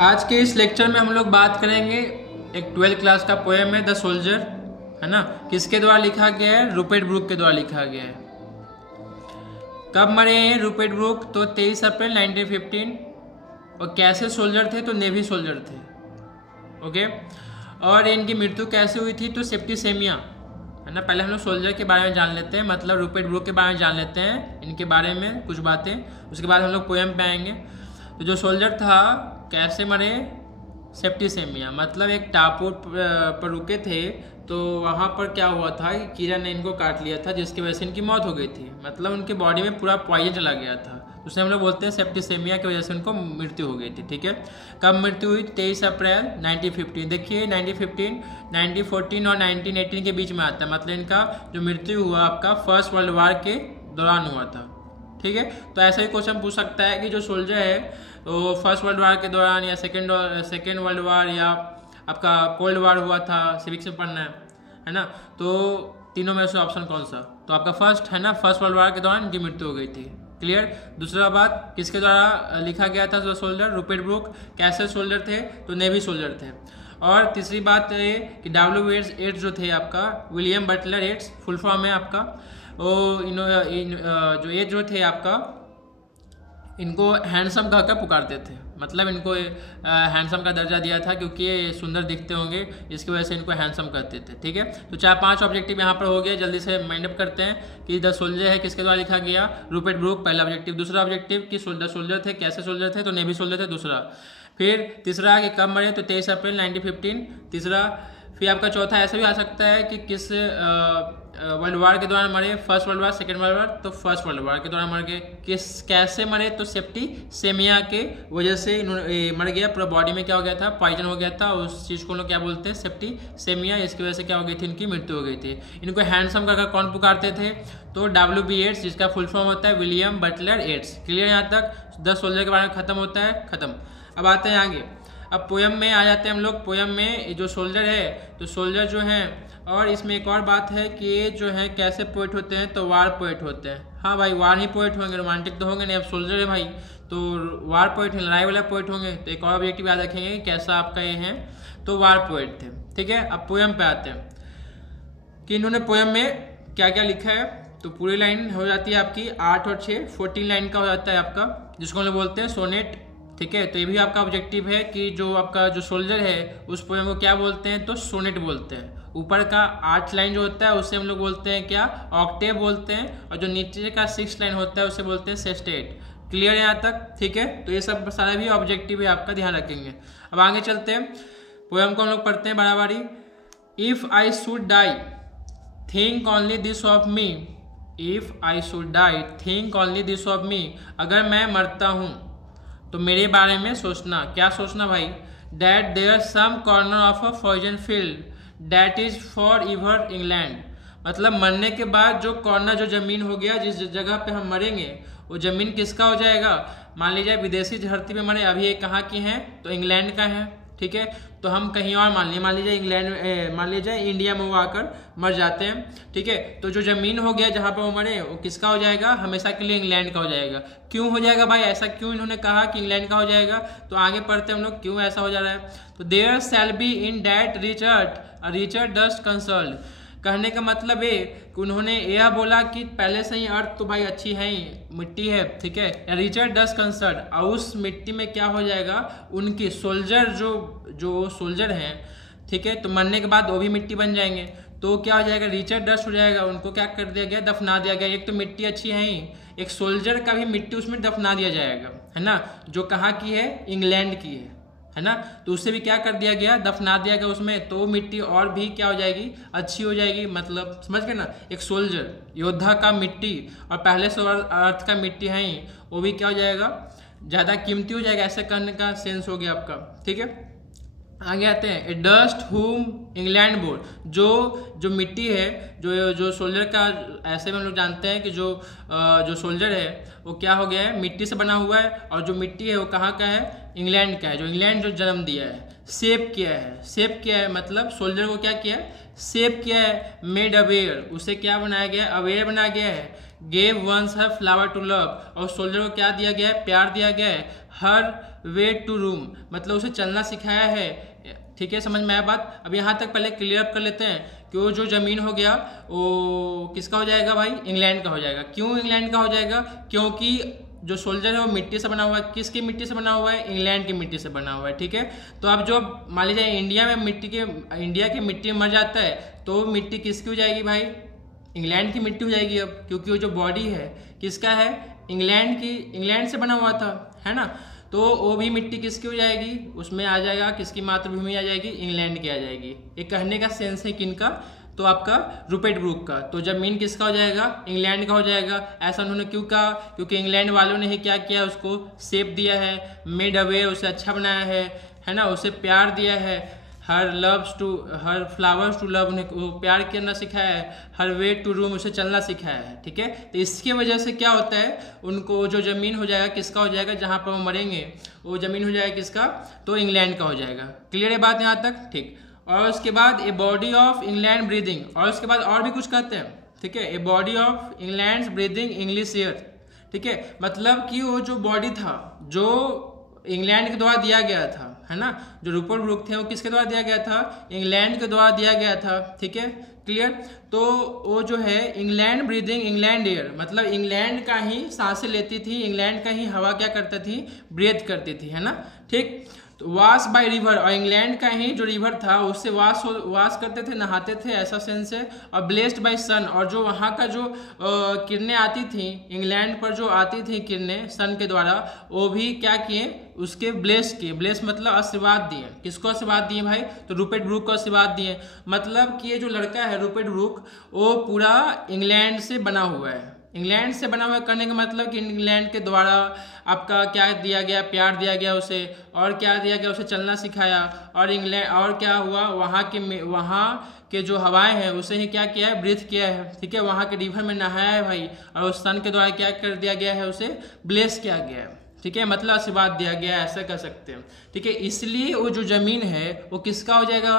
आज के इस लेक्चर में हम लोग बात करेंगे एक 12th क्लास का पोएम है द सोल्जर, है ना। किसके द्वारा लिखा गया है? रूपर्ट ब्रूक के द्वारा लिखा गया है। कब मरे हैं रूपर्ट ब्रूक? तो 23 अप्रैल 1915। और कैसे सोल्जर थे? तो नेवी सोल्जर थे। ओके। और इनकी मृत्यु कैसे हुई थी? तो सेप्टिसेमिया, है ना। पहले हम लोग सोल्जर के बारे में जान लेते हैं, मतलब रूपर्ट ब्रूक के बारे में जान लेते हैं, इनके बारे में कुछ बातें। उसके बाद हम लोग पोएम पे आएंगे। तो जो सोल्जर था कैसे मरे? सेप्टिसेमिया, मतलब एक टापू पर रुके थे, तो वहाँ पर क्या हुआ था कि कीड़ा ने इनको काट लिया था, जिसकी वजह से इनकी मौत हो गई थी। मतलब उनके बॉडी में पूरा पॉइजन चला गया था, उसे हम लोग बोलते हैं सेप्टिसेमिया की वजह से उनको मृत्यु हो गई थी। ठीक है। कब मृत्यु हुई? 23 अप्रैल 1915। देखिए 1915, 1914 और 1918 के बीच में आता है। मतलब इनका जो मृत्यु हुआ आपका फर्स्ट वर्ल्ड वार के दौरान हुआ था। ठीक है। तो ऐसा ही क्वेश्चन पूछ सकता है कि जो सोल्जर है वो फर्स्ट वर्ल्ड वार के दौरान या सेकेंड वर्ल्ड वार या आपका कोल्ड वार हुआ था, सिविक्स में पढ़ना है ना। तो तीनों में से ऑप्शन कौन सा? तो आपका फर्स्ट है ना, फर्स्ट वर्ल्ड वार के दौरान इनकी मृत्यु हो गई थी। क्लियर। दूसरा बात, किसके द्वारा लिखा गया था जो सोल्जर? Rupert Brooke. कैसे सोल्जर थे? तो नेवी सोल्जर थे। और तीसरी बात ये कि एड्स जो थे आपका, William Butler Yeats full form है आपका। वो जो एज जो थे आपका, इनको हैंडसम कहकर पुकारते थे। मतलब इनको हैंडसम का दर्जा दिया था क्योंकि ये सुंदर दिखते होंगे, इसकी वजह से इनको हैंडसम कहते थे। ठीक है। तो 4-5 ऑब्जेक्टिव यहाँ पर हो गए। जल्दी से माइंड अप करते हैं कि द सोल्जर है किसके द्वारा लिखा गया? रूपर्ट ब्रूक, पहला ऑब्जेक्टिव। दूसरा ऑब्जेक्टिव कि द सोल्जर थे कैसे सोल्जर थे? तो नेवी सोल्जर थे, दूसरा। फिर तीसरा कि कब मरे? तो 23 अप्रैल 1915, तीसरा। फिर आपका चौथा ऐसा भी आ सकता है कि किस वर्ल्ड वार के दौरान मरे? First world war, second world war, तो फर्स्ट वर्ल्ड वार के दौरान मर गए। कैसे मरे? तो सेप्टिसेमिया के वजह से मर गया। पूरा बॉडी में क्या हो गया था? पॉइजन हो गया था। उस चीज़ को लोग क्या बोलते हैं? सेप्टिसेमिया। इसकी वजह से क्या हो गई थी? इनकी मृत्यु हो गई थी। इनको हैंडसम का कौन पुकारते थे? तो WB एड्स, जिसका फुल फॉर्म होता है विलियम बटलर एड्स। क्लियर यहाँ तक? 10 सोल्जर के बारे में खत्म होता है, खत्म। अब आते हैं आगे। अब पोएम में आ जाते हैं हम लोग। पोएम में जो सोल्जर है, तो सोल्जर जो हैं, और इसमें एक और बात है कि ये जो है कैसे पोएट होते हैं? तो वार पोएट होते हैं। हाँ भाई, वार ही पोएट होंगे, रोमांटिक तो होंगे नहीं। अब सोल्जर है भाई, तो वार पोएट है, लड़ाई वाला पोएट होंगे। तो एक और ऑब्जेक्टिव याद रखेंगे कि कैसा आपका ये है, तो वार पोएट थे। ठीक है। अब पोएम पे आते हैं कि इन्होंने पोएम में क्या क्या लिखा है। तो पूरी लाइन हो जाती है आपकी 8 और 6, 14 लाइन का हो जाता है आपका, जिसको हम लोग बोलते हैं सोनेट। ठीक है। तो ये भी आपका ऑब्जेक्टिव है कि जो आपका जो सोल्जर है उस पोएम को क्या बोलते हैं? तो सोनेट बोलते हैं। ऊपर का 8 लाइन जो होता है उसे हम लोग बोलते हैं क्या? ऑक्टेव बोलते हैं। और जो नीचे का 6 लाइन होता है उसे बोलते हैं सेस्टेट। क्लियर है यहाँ तक? ठीक है। तो ये सब सारा भी ऑब्जेक्टिव है आपका, ध्यान रखेंगे। अब आगे चलते हैं, पोएम को हम लोग पढ़ते हैं बराबरी। If I should die think only this of me. If I should die think only this of me. अगर मैं मरता हूँ तो मेरे बारे में सोचना। क्या सोचना भाई? That there some corner of a poison field that is for ever England. मतलब मरने के बाद जो कॉर्नर, जो ज़मीन हो गया, जिस जगह पे हम मरेंगे वो ज़मीन किसका हो जाएगा? मान लीजिए विदेशी धरती पे मरे, अभी ये कहाँ की हैं? तो इंग्लैंड का है। ठीक है। तो हम कहीं और मान लीजिए इंग्लैंड, मान लीजिए इंडिया में वो आकर मर जाते हैं। ठीक है। तो जो ज़मीन हो गया जहाँ पर वो मरे वो किसका हो जाएगा? हमेशा के लिए इंग्लैंड का हो जाएगा। क्यों हो जाएगा भाई? ऐसा क्यों इन्होंने कहा कि इंग्लैंड का हो जाएगा? तो आगे पढ़ते हैं हम लोग क्यों ऐसा हो जा रहा है। तो there shall be in that Richard dust concerned. कहने का मतलब ये कि उन्होंने यह बोला कि पहले से ही अर्थ तो भाई अच्छी है ही, मिट्टी है। ठीक है। रिचर्ड डस्ट कंसर्ड, और उस मिट्टी में क्या हो जाएगा? उनकी सोल्जर जो सोल्जर हैं, ठीक है, तो मरने के बाद वो भी मिट्टी बन जाएंगे। तो क्या हो जाएगा? रिचर्ड डस्ट हो जाएगा। उनको क्या कर दिया गया? दफना दिया गया। एक तो मिट्टी अच्छी है ही, एक सोल्जर का भी मिट्टी उसमें दफना दिया जाएगा, है ना। जो कहाँ की है? इंग्लैंड की है ना। तो उससे भी क्या कर दिया गया? दफना दिया गया उसमें। तो मिट्टी और भी क्या हो जाएगी? अच्छी हो जाएगी। मतलब समझ गए ना। एक सोल्जर योद्धा का मिट्टी और पहले से अर्थ का मिट्टी है ही, वो भी क्या हो जाएगा? ज़्यादा कीमती हो जाएगा। ऐसे करने का सेंस हो गया आपका। ठीक है। आगे आते हैं। ए डस्ट हुम इंग्लैंड बोर्ड, जो मिट्टी है, जो सोल्जर का, ऐसे में हम लोग जानते हैं कि जो सोल्जर है वो क्या हो गया है? मिट्टी से बना हुआ है। और जो मिट्टी है वो कहाँ का है? इंग्लैंड का है। जो इंग्लैंड जो जन्म दिया है, सेव किया है, मतलब सोल्जर को क्या किया है? सेव किया है। मेड अवेयर, उसे क्या बनाया गया? अवेयर बनाया गया है। Gave once her flower to love, और सोल्जर को क्या दिया गया है, प्यार दिया गया है। हर वे टू रूम, मतलब उसे चलना सिखाया है। ठीक है, समझ में आया बात। अब यहाँ तक पहले क्लियर अप कर लेते हैं कि वो जो ज़मीन हो गया वो किसका हो जाएगा भाई, इंग्लैंड का हो जाएगा। क्यों इंग्लैंड का हो जाएगा, क्योंकि जो सोल्जर है वो मिट्टी से बना हुआ है। किसकी मिट्टी से बना हुआ है, इंग्लैंड की मिट्टी से बना हुआ है। ठीक है, तो अब जो मान लीजिए इंडिया की मिट्टी में मर जाता है तो मिट्टी किसकी हो जाएगी भाई, इंग्लैंड की मिट्टी हो जाएगी अब, क्योंकि वो जो बॉडी है किसका है, इंग्लैंड से बना हुआ था, है ना। तो वो भी मिट्टी किसकी हो जाएगी, उसमें आ जाएगा किसकी मातृभूमि आ जाएगी, इंग्लैंड की आ जाएगी। ये कहने का सेंस है किनका, तो आपका रूपर्ट ब्रूक का। तो जमीन किसका हो जाएगा, इंग्लैंड का हो जाएगा। ऐसा उन्होंने क्यों कहा, क्योंकि इंग्लैंड वालों ने ही क्या किया, उसको शेप दिया है, मेड अवे, उसे अच्छा बनाया है ना, उसे प्यार दिया है। हर फ्लावर्स टू लव, उन्हें वो प्यार करना सिखाया है। हर वे टू रूम, उसे चलना सिखाया है। ठीक है, तो इसकी वजह से क्या होता है, उनको जो ज़मीन हो जाएगा किसका हो जाएगा, जहाँ पर वो मरेंगे वो ज़मीन हो जाएगा किसका, तो इंग्लैंड का हो जाएगा। क्लियर है बात यहाँ तक, ठीक। और उसके बाद a body of England breathing, और उसके बाद और भी कुछ कहते हैं। ठीक है, a body of England breathing English air. ठीक है, मतलब कि वो जो बॉडी था जो इंग्लैंड के द्वारा दिया गया था, है ना, जो रूपर्ट ब्रूक थे वो किसके द्वारा दिया गया था, इंग्लैंड के द्वारा दिया गया था। ठीक है, क्लियर। तो वो जो है इंग्लैंड ब्रीदिंग इंग्लैंड एयर, मतलब इंग्लैंड का ही सांसें लेती थी, इंग्लैंड का ही हवा क्या करती थी, ब्रीथ करती थी, है ना। ठीक, तो वाश बाय रिवर, और इंग्लैंड का ही जो रिवर था उससे वाश करते थे, नहाते थे, ऐसा सेंस है। और ब्लेस्ड बाय सन, और जो वहाँ का जो किरणें आती थी, इंग्लैंड पर जो आती थी किरणें सन के द्वारा, वो भी क्या किए, उसके ब्लेस किए। ब्लेस मतलब आशीर्वाद दिए। किसको आशीर्वाद दिए भाई, तो रूपर्ट ब्रूक को आशीर्वाद दिए। मतलब कि ये जो लड़का है रूपर्ट ब्रूक, वो पूरा इंग्लैंड से बना हुआ है। इंग्लैंड से बना हुआ करने का मतलब कि इंग्लैंड के द्वारा आपका क्या दिया गया, प्यार दिया गया उसे, और क्या दिया गया, उसे चलना सिखाया। और इंग्लैंड, और क्या हुआ, वहाँ के जो हवाएं हैं उसे ही क्या किया है, ब्रीथ किया है। ठीक है, वहाँ के रिवर में नहाया है भाई, और उस सन के द्वारा क्या कर दिया गया है, उसे ब्लेस किया गया है। ठीक है, मतलब आशीर्वाद दिया गया है, ऐसा कह सकते हैं। ठीक है, इसलिए वो जो ज़मीन है वो किसका हो जाएगा,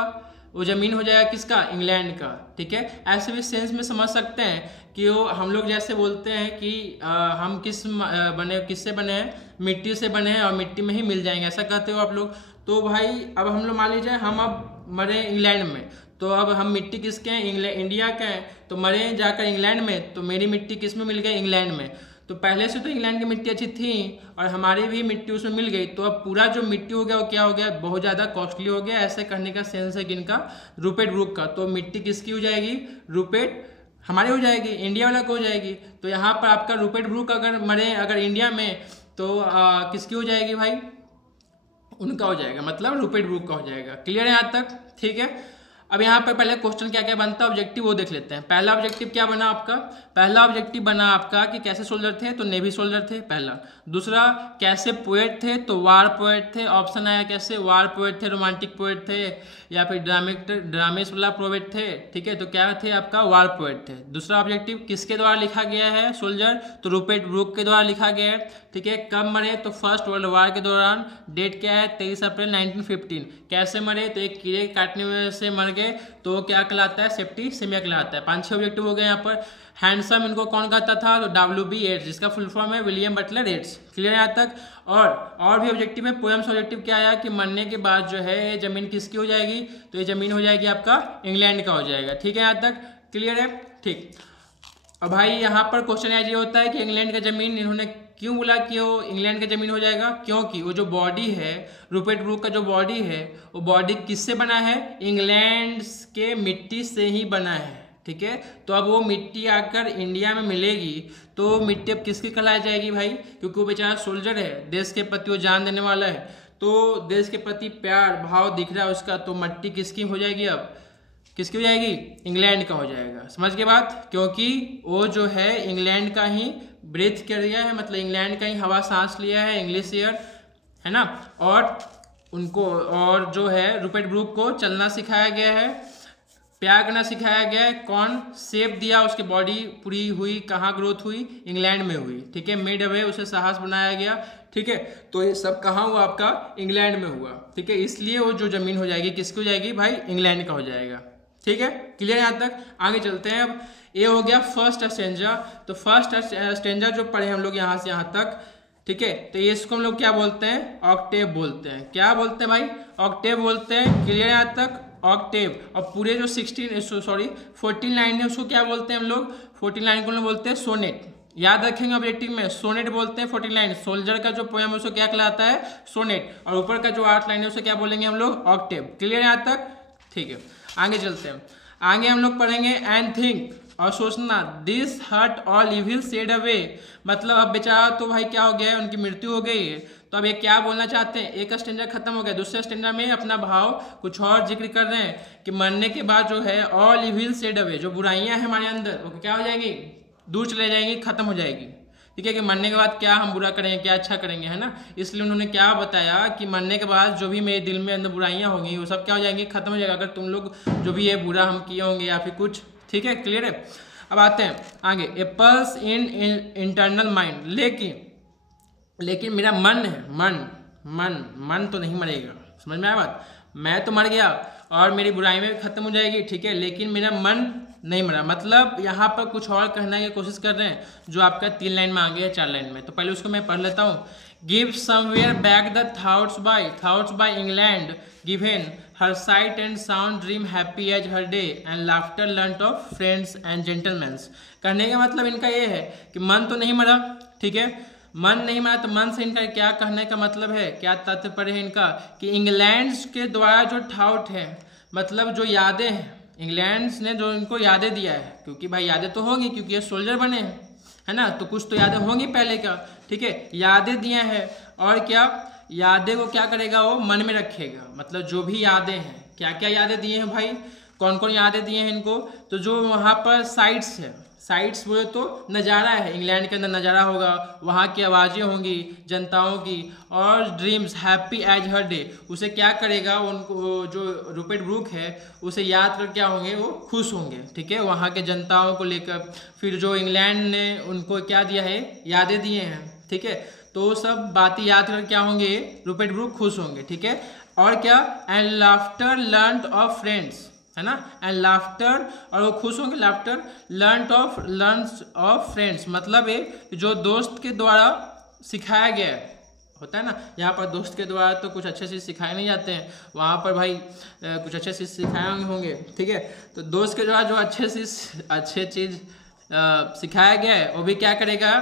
वो ज़मीन हो जाएगा किसका, इंग्लैंड का। ठीक है, ऐसे भी सेंस में समझ सकते हैं कि वो हम लोग जैसे बोलते हैं कि हम किससे बने हैं, मिट्टी से बने हैं और मिट्टी में ही मिल जाएंगे, ऐसा कहते हो आप लोग। तो भाई अब हम लोग मान लीजिए हम अब मरे इंग्लैंड में, तो अब हम मिट्टी किसके हैं, इंडिया के हैं, तो मरे जाकर इंग्लैंड में, तो मेरी मिट्टी किस में मिल गई, इंग्लैंड में। तो पहले से तो इंग्लैंड की मिट्टी अच्छी थी और हमारी भी मिट्टी उसमें मिल गई, तो अब पूरा जो मिट्टी हो गया वो क्या हो गया, बहुत ज़्यादा कॉस्टली हो गया। ऐसे करने का सेंस है किनका, रूपर्ट ब्रूक का। तो मिट्टी किसकी हो जाएगी, रूपर्ट हमारी हो जाएगी, इंडिया वाला को हो जाएगी। तो यहाँ पर आपका रूपर्ट ब्रूक अगर मरे अगर इंडिया में, तो किसकी हो जाएगी भाई, उनका हो जाएगा, मतलब रूपर्ट ब्रूक का हो जाएगा। क्लियर है यहाँ तक, ठीक है। अब यहाँ पर पहले क्वेश्चन क्या क्या बनता है, ऑब्जेक्टिव वो देख लेते हैं। पहला ऑब्जेक्टिव क्या बना आपका, पहला ऑब्जेक्टिव बना आपका कि कैसे सोल्जर थे, तो नेवी सोल्जर थे पहला। दूसरा, कैसे पोएट थे, तो वार पोएट थे। ऑप्शन आया कैसे, वार पोएट थे, रोमांटिक पोएट थे, या फिर ड्रामेस वाला पोएट थे। ठीक है, तो क्या थे आपका, वार पोएट थे। दूसरा ऑब्जेक्टिव किसके द्वारा लिखा गया है सोल्जर, तो रूपर्ट ब्रूक के द्वारा लिखा गया है। ठीक है, कब मरे, तो फर्स्ट वर्ल्ड वार के दौरान। डेट क्या है, 23 अप्रैल 1915। कैसे मरे, तो एक कीड़े काटने में से मर गए, तो क्या कहलाता है, सेप्टिसेमिया कहलाता है। 5-6 ऑब्जेक्टिव हो गए यहाँ पर। हैंडसम इनको कौन कहता था, तो WB येट्स, जिसका फुल फॉर्म है विलियम बटलर येट्स। क्लियर है यहाँ तक। और भी ऑब्जेक्टिव है, पोएम्स ऑब्जेक्टिव क्या आया कि मरने के बाद जो है ये जमीन किसकी हो जाएगी, तो ये जमीन हो जाएगी आपका इंग्लैंड का हो जाएगा। ठीक है, यहाँ तक क्लियर है, ठीक। और भाई यहाँ पर क्वेश्चन ये होता है कि इंग्लैंड का ज़मीन इन्होंने क्यों बोला कि वो इंग्लैंड का ज़मीन हो जाएगा, क्योंकि वो जो बॉडी है रूपर्ट ब्रूक का, जो बॉडी है वो बॉडी किससे बना है, इंग्लैंड के मिट्टी से ही बना है। ठीक है, तो अब वो मिट्टी आकर इंडिया में मिलेगी, तो मिट्टी अब किसकी कहलाई जाएगी भाई, क्योंकि वो बेचारा सोल्जर है, देश के प्रति वो जान देने वाला है, तो देश के प्रति प्यार भाव दिख रहा है उसका, तो मिट्टी किसकी हो जाएगी, अब किसकी हो जाएगी, इंग्लैंड का हो जाएगा। समझ के बात, क्योंकि वो जो है इंग्लैंड का ही ब्रीथ कर दिया है, मतलब इंग्लैंड का ही हवा सांस लिया है, इंग्लिश एयर, है ना। और उनको, और जो है रूपर्ट ब्रूक को चलना सिखाया गया है, प्यार करना सिखाया गया है। कौन शेप दिया, उसकी बॉडी पूरी हुई, कहाँ ग्रोथ हुई, इंग्लैंड में हुई। ठीक है, मेड अवे, उसे साहस बनाया गया। ठीक है, तो ये सब कहाँ हुआ आपका, इंग्लैंड में हुआ। ठीक है, इसलिए वो जो ज़मीन हो जाएगी किसकी हो जाएगी भाई, इंग्लैंड का हो जाएगा। ठीक है, क्लियर यहाँ तक। आगे चलते हैं। अब ये हो गया फर्स्ट स्टेंजा। तो फर्स्ट स्टेंजा जो पढ़े हम लोग यहाँ से यहाँ तक, ठीक है, तो ये इसको हम लोग क्या बोलते हैं, ऑक्टेव बोलते हैं। क्या बोलते हैं भाई, ऑक्टेव बोलते हैं। क्लियर यहाँ तक, ऑक्टेव। और पूरे जो 14 लाइन है उसको क्या बोलते हैं हम लोग, 14 लाइन को हम लोग बोलते हैं सोनेट। याद रखेंगे ऑब्जेक्टिव में, सोनेट बोलते हैं 14 लाइन। सोल्जर का जो पोएम है उसको क्या कहलाता है, सोनेट। और ऊपर का जो 8 लाइन है उसे क्या बोलेंगे हम लोग, ऑक्टेव। क्लियर यहाँ तक, ठीक है। आगे चलते हैं। आगे हम लोग पढ़ेंगे एंड थिंक, और सोचना, this heart all evil shed away. मतलब अब बेचारा तो भाई क्या हो गया है, उनकी मृत्यु हो गई है। तो अब ये क्या बोलना चाहते हैं, एक स्टेंजा खत्म हो गया, दूसरे स्टेंजा में अपना भाव कुछ और जिक्र कर रहे हैं कि मरने के बाद जो है ऑल इविल सेड अवे, जो बुराइयां हैं हमारे अंदर वो क्या हो जाएंगी, दूर चले जाएंगी, खत्म हो जाएगी। ठीक है, कि मरने के बाद क्या हम बुरा करेंगे, क्या अच्छा करेंगे, है ना। इसलिए उन्होंने क्या बताया कि मरने के बाद जो भी मेरे दिल में अंदर बुराइयां होंगी वो सब क्या हो जाएंगी, खत्म हो जाएगा, अगर तुम लोग जो भी ये बुरा हम किए होंगे या फिर कुछ। ठीक है, क्लियर है। अब आते हैं आगे, ए पल्स इन इंटरनल माइंड। लेकिन मेरा मन है, मन तो नहीं मरेगा। समझ में आया बात, मैं तो मर गया और मेरी बुराई में खत्म हो जाएगी, ठीक है, लेकिन मेरा मन नहीं मरा। मतलब यहाँ पर कुछ और कहने की कोशिश कर रहे हैं जो आपका 3 लाइन में आ गया है 4 लाइन में। तो पहले उसको मैं पढ़ लेता हूँ। Give somewhere back the thoughts by England given her sight and sound dream happy as her day and laughter learn of friends and gentlemen's. कहने का मतलब इनका ये है कि मन तो नहीं मरा, ठीक है, मन नहीं मरा। तो मन से इनका क्या कहने का मतलब है, क्या तात्पर्य है इनका, कि इंग्लैंड के द्वारा जो थाउट है, मतलब जो यादें हैं, इंग्लैंड ने जो इनको यादें दिया है, क्योंकि भाई यादें तो होंगी क्योंकि ये सोल्जर बने हैं, है ना, तो कुछ तो यादें होंगी पहले का, ठीक है, यादें दिए हैं। और क्या, यादें को क्या करेगा, वो मन में रखेगा। मतलब जो भी यादें हैं, क्या क्या यादें दिए हैं भाई, कौन कौन यादें दिए हैं इनको, तो जो वहाँ पर साइट्स है, साइट्स बोले तो नज़ारा है, इंग्लैंड के अंदर नज़ारा होगा, वहाँ की आवाज़ें होंगी जनताओं की, और dreams happy as her day, उसे क्या करेगा, उनको जो रूपर्ट ब्रूक है उसे याद कर क्या होंगे, वो खुश होंगे, ठीक है, वहाँ के जनताओं को लेकर। फिर जो इंग्लैंड ने उनको क्या दिया है, यादें दिए हैं, ठीक है, तो सब बातें याद कर क्या होंगे, रूपर्ट ब्रूक खुश होंगे, ठीक है। और क्या, and laughter learn of friends, है ना, एंड लाफ्टर, और वो खुश होंगे, लाफ्टर लर्न ऑफ फ्रेंड्स, मतलब ये जो दोस्त के द्वारा सिखाया गया होता है ना, यहाँ पर दोस्त के द्वारा तो कुछ अच्छे चीज़ सिखाए नहीं जाते हैं, वहाँ पर भाई कुछ अच्छे चीज़ सिखाए होंगे, ठीक है। तो दोस्त के द्वारा जो अच्छे चीज़ सिखाया गया है वो भी क्या करेगा,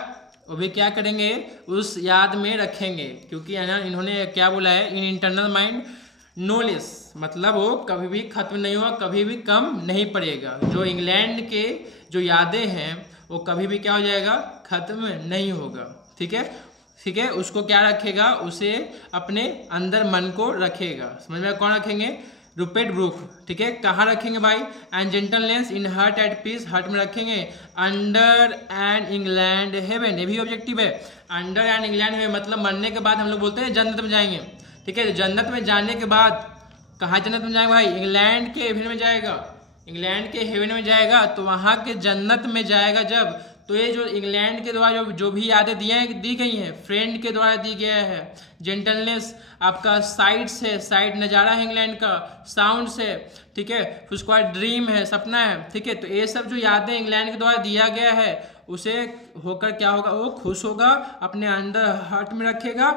वो भी क्या करेंगे, उस याद में रखेंगे, क्योंकि है ना, इन्होंने क्या बोला है, इन इंटरनल माइंड नॉलेज, मतलब वो कभी भी खत्म नहीं हुआ, कभी भी कम नहीं पड़ेगा। जो इंग्लैंड के जो यादें हैं वो कभी भी क्या हो जाएगा, खत्म नहीं होगा, ठीक है, ठीक है। उसको क्या रखेगा, उसे अपने अंदर मन को रखेगा। समझ में, कौन रखेंगे, रूपर्ट ब्रूक, ठीक है। कहाँ रखेंगे भाई, and gentleness in heart at peace, heart में रखेंगे। अंडर एंड इंग्लैंड हेवन, ये भी ऑब्जेक्टिव है। अंडर एंड इंग्लैंड हेवन मतलब मरने के बाद हम लोग बोलते हैं जन्नत में जाएंगे, ठीक है। जन्नत में जाने के बाद कहाँ जन्नत में जाएगा भाई, इंग्लैंड के हेवन में जाएगा, इंग्लैंड के हेवन में जाएगा, तो वहाँ के जन्नत में जाएगा जब, तो ये जो इंग्लैंड के द्वारा जो भी यादें दी गई हैं, फ्रेंड के द्वारा दी गया है, जेंटलनेस आपका साइट्स है, साइट नज़ारा है इंग्लैंड का, साउंड्स है, ठीक है, फिर उसके बाद ड्रीम है, सपना है, ठीक है। तो ये सब जो यादें इंग्लैंड के द्वारा दिया गया है उसे होकर क्या होगा, वो खुश होगा, अपने अंदर हार्ट में रखेगा,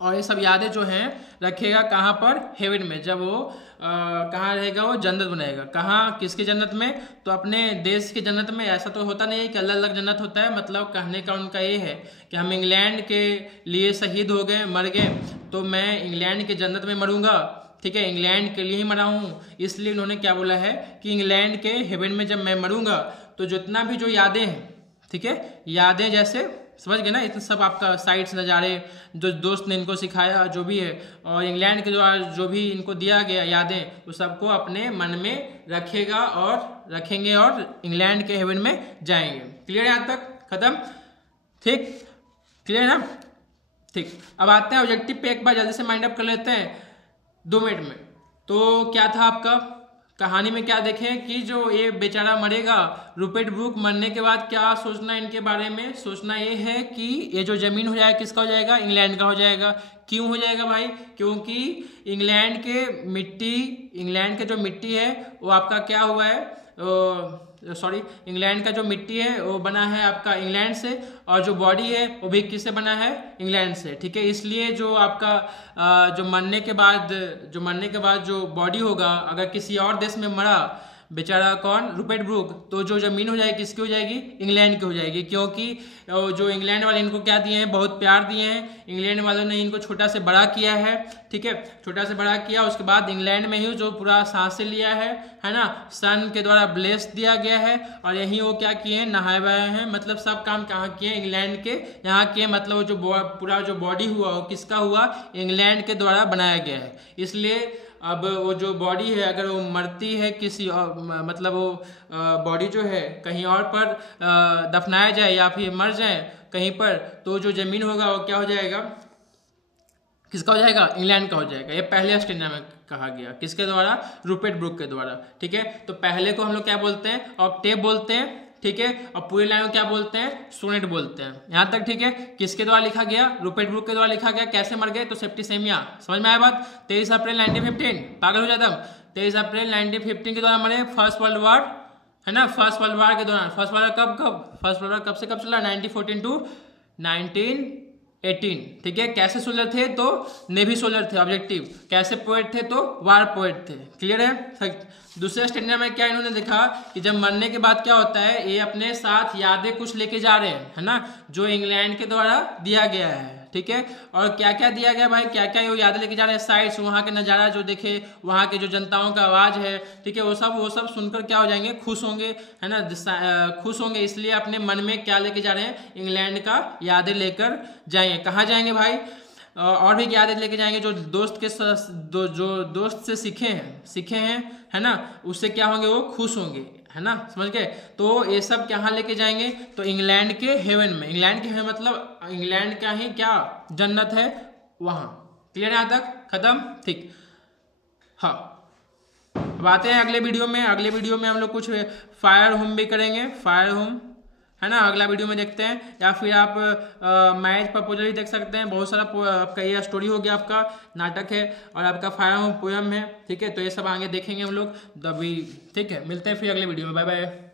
और ये सब यादें जो हैं रखेगा कहाँ पर, हेवन में। जब वो कहाँ रहेगा, वो जन्नत बनाएगा। कहाँ, किसकी जन्नत में, तो अपने देश की जन्नत में। ऐसा तो होता नहीं है कि अलग अलग जन्नत होता है, मतलब कहने का उनका ये है कि हम इंग्लैंड के लिए शहीद हो गए, मर गए, तो मैं इंग्लैंड की जन्नत में मरूंगा, ठीक है, इंग्लैंड के लिए ही मरा हूँ। इसलिए उन्होंने क्या बोला है कि इंग्लैंड के हेवन में जब मैं मरूंगा तो जितना भी जो यादें हैं, ठीक है, यादें जैसे समझ गए ना, इतना सब आपका साइट्स नज़ारे जो दोस्त ने इनको सिखाया जो भी है, और इंग्लैंड के द्वारा जो भी इनको दिया गया यादें, वो सबको अपने मन में रखेगा और रखेंगे, और इंग्लैंड के हेवन में जाएंगे। क्लियर है यहाँ तक, खत्म, ठीक, क्लियर है ना, ठीक। अब आते हैं ऑब्जेक्टिव पे, एक बार जल्दी से माइंड अप कर लेते हैं 2 मिनट में। तो क्या था आपका, कहानी में क्या देखें कि जो ये बेचारा मरेगा, रूपर्ट ब्रूक मरने के बाद क्या सोचना इनके बारे में, सोचना ये है कि ये जो ज़मीन हो जाएगा किसका हो जाएगा, इंग्लैंड का हो जाएगा। क्यों हो जाएगा भाई, क्योंकि इंग्लैंड के जो मिट्टी है वो आपका क्या हुआ है, सॉरी, इंग्लैंड का जो मिट्टी है वो बना है आपका इंग्लैंड से, और जो बॉडी है वो भी किससे बना है, इंग्लैंड से, ठीक है। इसलिए जो आपका जो मरने के बाद जो बॉडी होगा, अगर किसी और देश में मरा बेचारा कौन, रूपर्ट ब्रूक, तो जो ज़मीन हो जाएगी किसकी हो जाएगी, इंग्लैंड की हो जाएगी। क्योंकि जो इंग्लैंड वाले इनको क्या दिए हैं, बहुत प्यार दिए हैं। इंग्लैंड वालों ने इनको छोटा से बड़ा किया है, ठीक है, छोटा से बड़ा किया। उसके बाद इंग्लैंड में ही जो पूरा सांसें लिया है ना, सन के द्वारा ब्लेस दिया गया है, और यहीं वो क्या किए हैं, नहाए हुए हैं। मतलब सब काम कहाँ किए, इंग्लैंड के यहाँ किए। मतलब जो पूरा जो बॉडी हुआ वो किसका हुआ, इंग्लैंड के द्वारा बनाया गया है। इसलिए अब वो जो बॉडी है अगर वो मरती है किसी और, मतलब वो बॉडी जो है कहीं और पर दफनाया जाए या फिर मर जाए कहीं पर, तो जो ज़मीन होगा वो क्या हो जाएगा, किसका हो जाएगा, इंग्लैंड का हो जाएगा। ये पहले ऑस्ट्रेलिया में कहा गया, किसके द्वारा, रूपर्ट ब्रूक के द्वारा, ठीक है। तो पहले को हम लोग क्या बोलते हैं, ऑक्टेव बोलते हैं, ठीक है, और पूरी लाइन को क्या बोलते हैं, सोनेट बोलते हैं। यहाँ तक ठीक है। किसके द्वारा लिखा गया, रूपर्ट ब्रूक के द्वारा लिखा गया। कैसे मर गए, तो सेप्टिसेमिया, समझ में आया बात। 23 अप्रैल 1915, पागल हो जाता हम, 23 अप्रैल 1915 के दौरान मरे। फर्स्ट वर्ल्ड वार है ना, फर्स्ट वर्ल्ड वार के दौरान। First world war first world war कब से कब चला, 1914 टू 1918, ठीक है। कैसे सोल्जर थे, तो नेवी सोल्जर थे, ऑब्जेक्टिव। कैसे पोएट थे, तो वार पोएट थे, क्लियर है। दूसरे स्टैंडर्ड में क्या इन्होंने देखा कि जब मरने के बाद क्या होता है, ये अपने साथ यादें कुछ लेके जा रहे हैं, है ना, जो इंग्लैंड के द्वारा दिया गया है, ठीक है। और क्या क्या दिया गया भाई, क्या क्या वो यादें लेके जा रहे हैं, साइट्स, वहाँ के नज़ारा जो देखे, वहाँ के जो जनताओं का आवाज़ है, ठीक है, वो सब सुनकर क्या हो जाएंगे, खुश होंगे, है ना, खुश होंगे। इसलिए अपने मन में क्या लेके जा रहे हैं, इंग्लैंड का यादें लेकर जाएंगे। कहाँ जाएंगे भाई, और भी यादें लेके जाएंगे जो दोस्त से सीखे हैं, है ना, उससे क्या होंगे, वो खुश होंगे, है ना, समझ गए। तो ये सब कहाँ लेके जाएंगे, तो इंग्लैंड के हेवन में। इंग्लैंड के हेवन मतलब इंग्लैंड का ही क्या जन्नत है वहाँ, क्लियर है, यहाँ तक खत्म, ठीक। हाँ, अब आते हैं अगले वीडियो में। अगले वीडियो में हम लोग कुछ फायर होम भी करेंगे, फायर होम, है ना, अगला वीडियो में देखते हैं। या फिर आप मैरिज प्रपोजल ही देख सकते हैं, बहुत सारा आपका ये स्टोरी हो गया, आपका नाटक है, और आपका फायर होम पोयम है, ठीक है। तो ये सब आगे देखेंगे हम लोग अभी, ठीक है। मिलते हैं फिर अगले वीडियो में, बाय बाय।